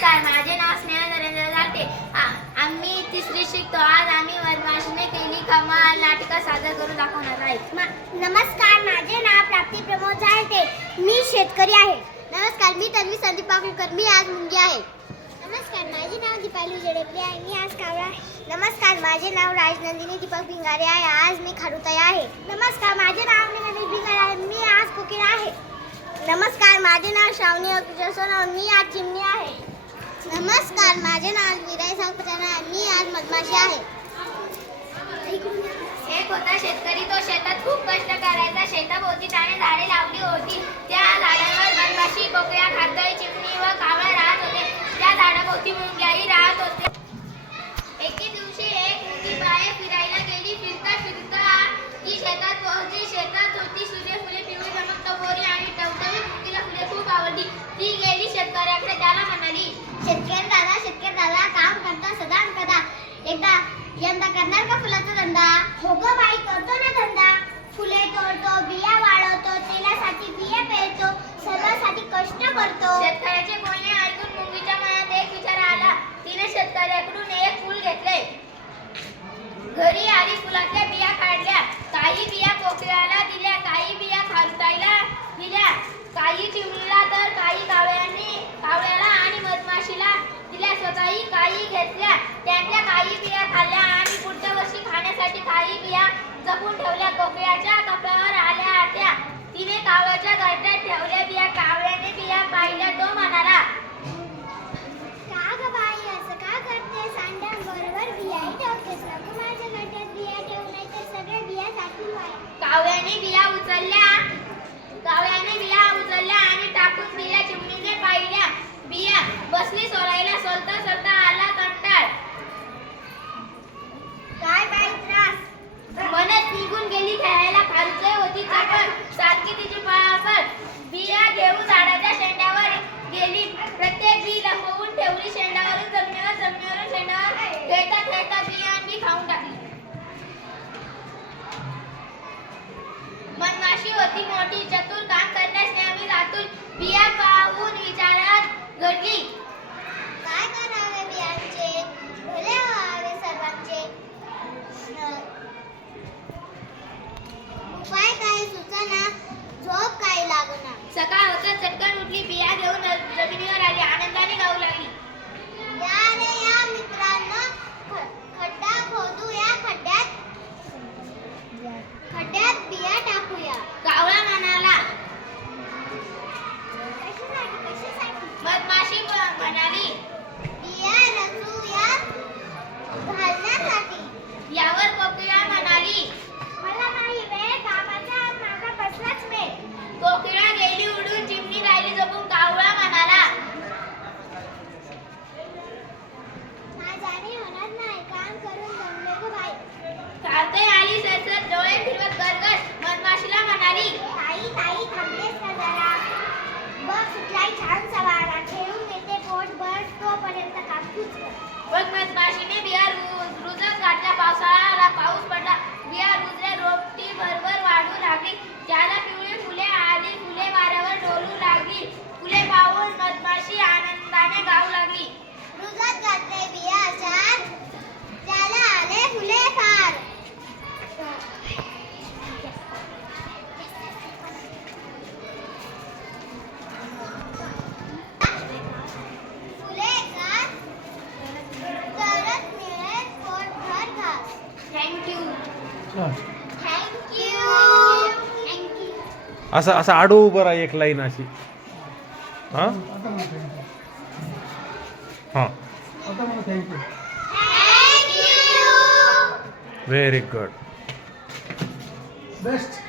नमस्कार माझे नाव स्नेहा नरेंद्र जाते. आ- आम्ही तिसरी शिकतो. आज आम्ही वरमाशीने केली कमाल नाटिका सादर करून दाखवणार आहे नमस्कार माझे नाव प्राप्ती प्रमोद झालटे मी शेतकरी आहे. नमस्कार मी तन्वी संदीप पाकुळकर मी आज मुंगी आहे. नमस्कार माझे नाव दीपाली जडेपले आहे. मी आज कावळा नमस्कार माझे नाव राजनंदिनी दीपक भिंगारे आहे. आज मी खारुताई आहे. नमस्कार माझे नाव गणेश भिंगारे आहे. मी आज कोकिळ आहे. नमस्कार माझे नाव श्रावणी अग्रसोन मी आज चिमणी आहे. नमस्कार माझे नाव विराय सावपचार आहे. मी आज मधमाशी आहे. एक होता शेतकरी तो शेतात खूप कष्ट करायचा. शेताभोवती त्याने झाडे लावली होती. करणार का फुलाचा धंदा? हो ग बाई करतो ना धंदा. फुले तोडतो बिया वाढवतो तेलासाठी बिया पेरतो सर्वांसाठी कष्ट करतो. शेतकऱ्याचे बोलणे ऐकून मुंगीच्या मनात एक विचार आला. तिने शेतकऱ्याकडून एक फूल घेतले. घरी आली फुलातल्या बिया काढल्या. काही बिया कोकिळाला दिल्या काही बिया खारुताईला दिल्या. काही चिमणीला तर काही कावळ्यांनी कावळ्याला आणि मधमाशीला दिल्या. स्वतःही काही घेतल्या. त्यातल्या काही बिया खाल्ल्या आणि पुढच्या वर्षी खाण्यासाठी काही बिया जपून ठेवल्या. कोकिळाच्या कपड्यावर मधमाशी होती ताई का जरा बघ कुठलाही छान सवारा खेळून येते पोटभर तोपर्यंत कापूच कर मग मधमाशीने बिया रुजत घातल्या पावसाळा आला पाऊस पडला बिया रुजल्या रोपटी भरभर वाढू लागली त्याला पिवळी फुले आली फुले वाऱ्यावर डोलू लागली फुले पाहून मधमाशी आनंदाने गाऊ लागली रुजत घातले बिया चार। त्याला आले फुले फार असं असं आडो उभं राहा एक लाईन अशी. हां? हां. Very good best